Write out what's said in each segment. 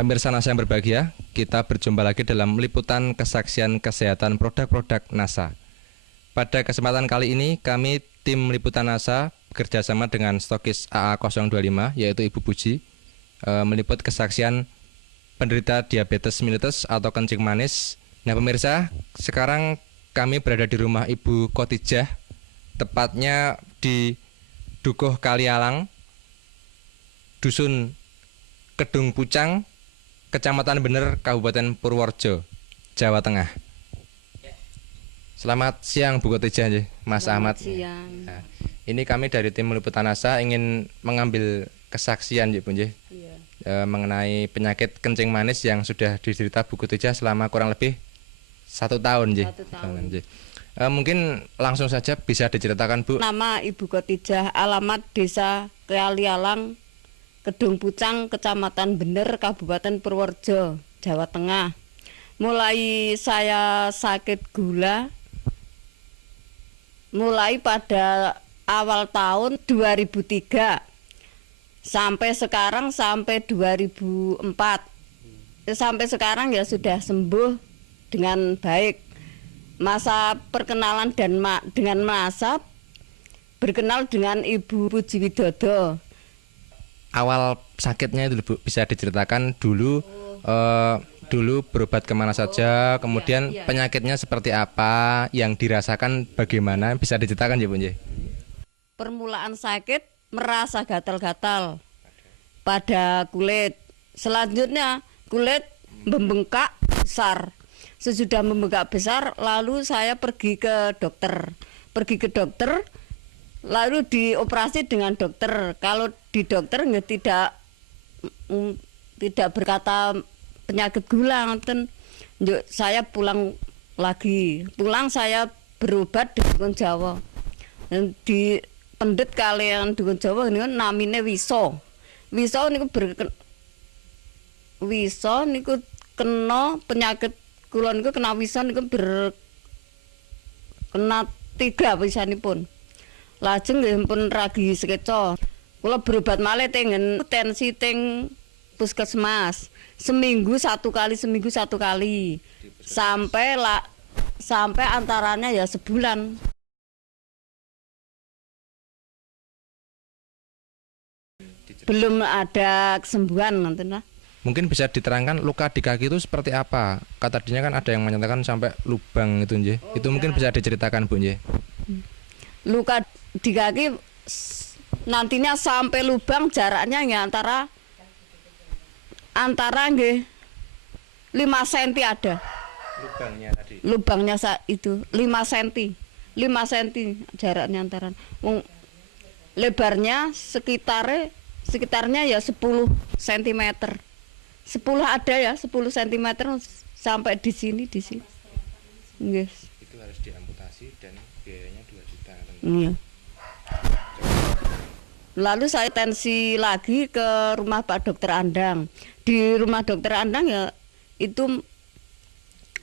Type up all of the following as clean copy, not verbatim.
Pemirsa NASA yang berbahagia, kita berjumpa lagi dalam liputan kesaksian kesehatan produk-produk NASA. Pada kesempatan kali ini, kami tim liputan NASA bekerjasama dengan stokis AA025, yaitu Ibu Puji, meliput kesaksian penderita diabetes mellitus atau kencing manis. Nah pemirsa, sekarang kami berada di rumah Ibu Khotijah, tepatnya di Dukuh Kalialang, Dusun Kedung Pucang, Kecamatan Bener, Kabupaten Purworejo, Jawa Tengah. Selamat siang Bu Khotijah, Mas Ahmad. Siang. Nah, ini kami dari tim liputan NASA ingin mengambil kesaksian Bu, mengenai penyakit kencing manis yang sudah diderita Bu Khotijah selama kurang lebih 1 tahun. 1 tahun. Mungkin langsung saja bisa diceritakan Bu. Nama Ibu Khotijah, alamat Desa Kalialang, Kedung Pucang, Kecamatan Bener, Kabupaten Purworejo, Jawa Tengah. Mulai saya sakit gula mulai pada awal tahun 2003 sampai sekarang, sampai 2004. Sampai sekarang ya sudah sembuh dengan baik. Masa perkenalan dan dengan masa berkenal dengan Ibu Puji Widodo. Awal sakitnya itu Bu, bisa diceritakan dulu dulu berobat kemana saja, kemudian penyakitnya seperti apa, yang dirasakan bagaimana, bisa diceritakan ya Bu? Permulaan sakit merasa gatal-gatal pada kulit. Selanjutnya kulit membengkak besar. Sesudah membengkak besar, lalu saya pergi ke dokter. Lalu dioperasi dengan dokter. Kalau di dokter nggak tidak berkata penyakit gula, saya pulang lagi. Pulang saya berobat di Dukun Jawa. Dan di pendet kalian Dukun Jawa ini kan namine Wiso. Wiso niku kena penyakit kula niku kena Wiso niku kena 3 pisanipun. Lajeng nggih pun ragi sekeca. Kula berobat malih tengen tensi teng puskesmas. Seminggu satu kali. Sampai antaranya ya sebulan. Belum ada kesembuhan nanti lah. Mungkin bisa diterangkan luka di kaki itu seperti apa? Kata tadinya kan ada yang menyatakan sampai lubang itu nje. Itu mungkin bisa diceritakan Bu nje. Luka di kaki nantinya sampai lubang jaraknya ya antara nggih 5 cm ada. Lubangnya tadi. Lubangnya itu 5 cm. 5 cm jaraknya antara. Lebarnya sekitarnya ya 10 cm. 10 ada ya, 10 cm sampai di sini. Nggih. Itu harus diamputasi dan biayanya 2 juta. Iya. Lalu saya tensi lagi ke rumah Pak Dokter Andang. Di rumah Dokter Andang ya itu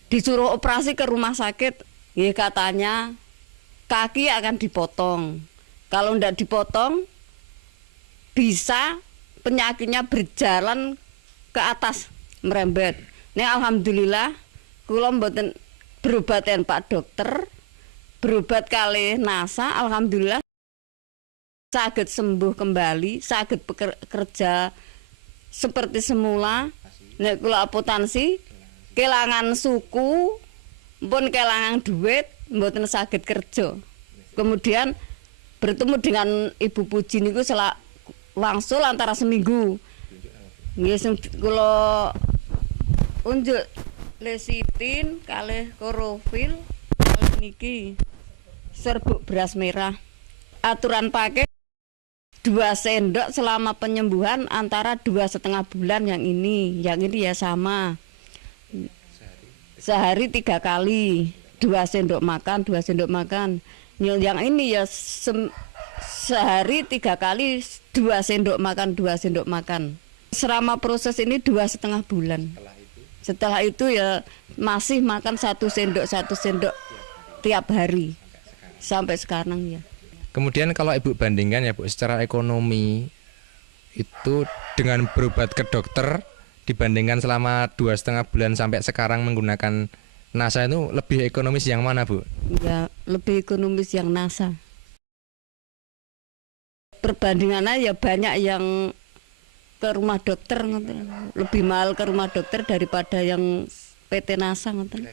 disuruh operasi ke rumah sakit. Ya katanya kaki akan dipotong. Kalau tidak dipotong bisa penyakitnya berjalan ke atas merembet. Ini alhamdulillah kula mboten berobaten Pak Dokter, berobat kali NASA, alhamdulillah saged sembuh kembali, saged bekerja seperti semula. Nek kula apotansi kelangan suku, pun kelangan duit, mboten saged kerja. Kemudian bertemu dengan Ibu Puji niku wangsul antara seminggu. Nggih kula unjuk lesitin kalih klorofil kalih niki serbuk beras merah. Aturan pakai 2 sendok selama penyembuhan antara 2,5 bulan yang ini ya sama. Sehari 3 kali, 2 sendok makan. Yang ini ya sehari 3 kali 2 sendok makan. Selama proses ini 2,5 bulan. Setelah itu ya masih makan 1 sendok tiap hari sampai sekarang ya. Kemudian kalau Ibu bandingkan ya Bu, secara ekonomi itu dengan berobat ke dokter dibandingkan selama 2,5 bulan sampai sekarang menggunakan NASA itu lebih ekonomis yang mana, Bu? Ya, lebih ekonomis yang NASA. Perbandingannya ya banyak yang ke rumah dokter, ngoten. Lebih mahal ke rumah dokter daripada yang PT NASA. Ngoten.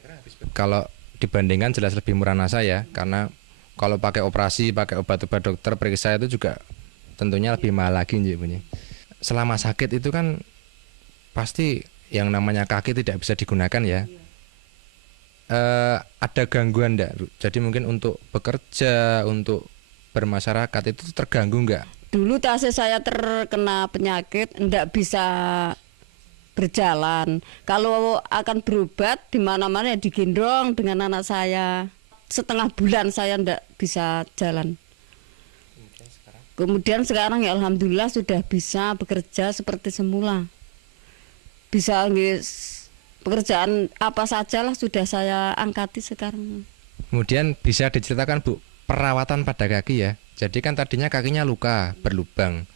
Kalau dibandingkan jelas lebih murah NASA ya, karena kalau pakai operasi, pakai obat-obat dokter periksa itu juga tentunya lebih mahal lagi, Bu. Selama sakit itu kan pasti yang namanya kaki tidak bisa digunakan ya. Ada gangguan enggak? Jadi mungkin untuk bekerja, untuk bermasyarakat itu terganggu enggak? Dulu tasnya saya terkena penyakit, enggak bisa berjalan. Kalau akan berobat di mana-mana ya digendong dengan anak saya. Setengah bulan saya enggak bisa jalan. Kemudian sekarang ya alhamdulillah sudah bisa bekerja seperti semula. Bisa pekerjaan apa sajalah sudah saya angkati sekarang. Kemudian bisa diceritakan, Bu, perawatan pada kaki ya. Jadi kan tadinya kakinya luka, berlubang.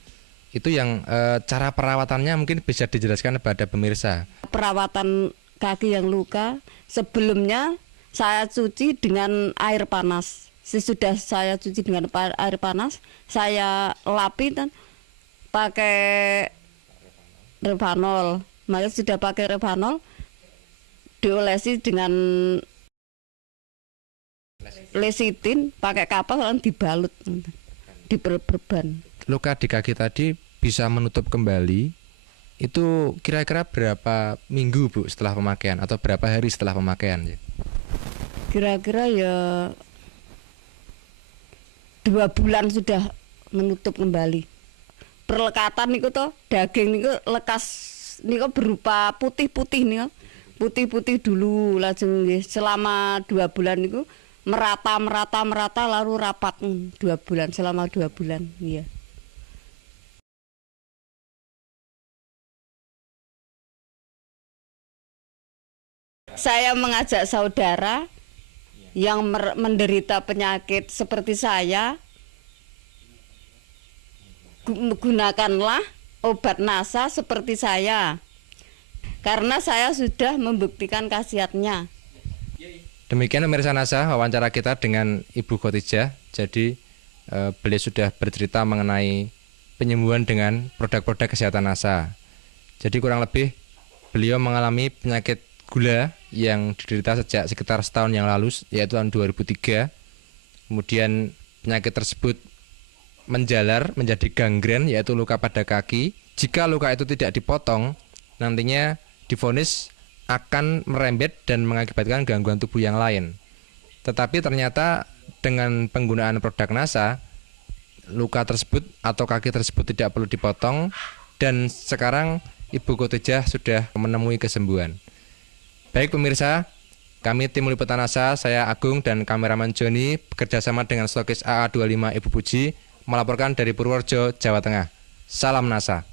Itu yang cara perawatannya mungkin bisa dijelaskan kepada pemirsa. Perawatan kaki yang luka, sebelumnya saya cuci dengan air panas. Sesudah saya cuci dengan air panas, saya lapi dan pakai Revanol. Maka sudah pakai Revanol, diolesi dengan lesitin, pakai kapas lalu dibalut, diperban. Luka di kaki tadi bisa menutup kembali. Itu kira-kira berapa minggu, Bu, setelah pemakaian atau berapa hari setelah pemakaian? Kira-kira ya 2 bulan sudah menutup kembali. Perlekatan niku toh, daging niku lekas niku berupa putih-putih niku. Putih-putih dulu lajeng selama 2 bulan niku merata lalu rapat 2 bulan selama 2 bulan, iya. Saya mengajak saudara yang menderita penyakit seperti saya, gunakanlah obat NASA seperti saya, karena saya sudah membuktikan khasiatnya. Demikian pemirsa NASA, wawancara kita dengan Ibu Khotijah. Jadi beliau sudah bercerita mengenai penyembuhan dengan produk-produk kesehatan NASA. Jadi kurang lebih beliau mengalami penyakit gula yang diderita sejak sekitar setahun yang lalu, yaitu tahun 2003. Kemudian penyakit tersebut menjalar menjadi gangren, yaitu luka pada kaki. Jika luka itu tidak dipotong, nantinya divonis akan merembet dan mengakibatkan gangguan tubuh yang lain. Tetapi ternyata dengan penggunaan produk NASA, luka tersebut atau kaki tersebut tidak perlu dipotong, dan sekarang Ibu Khotijah sudah menemui kesembuhan. Baik pemirsa, kami tim liputan NASA, saya Agung dan kameraman Joni bekerjasama dengan stokis AA25 Ibu Puji melaporkan dari Purworejo, Jawa Tengah. Salam NASA.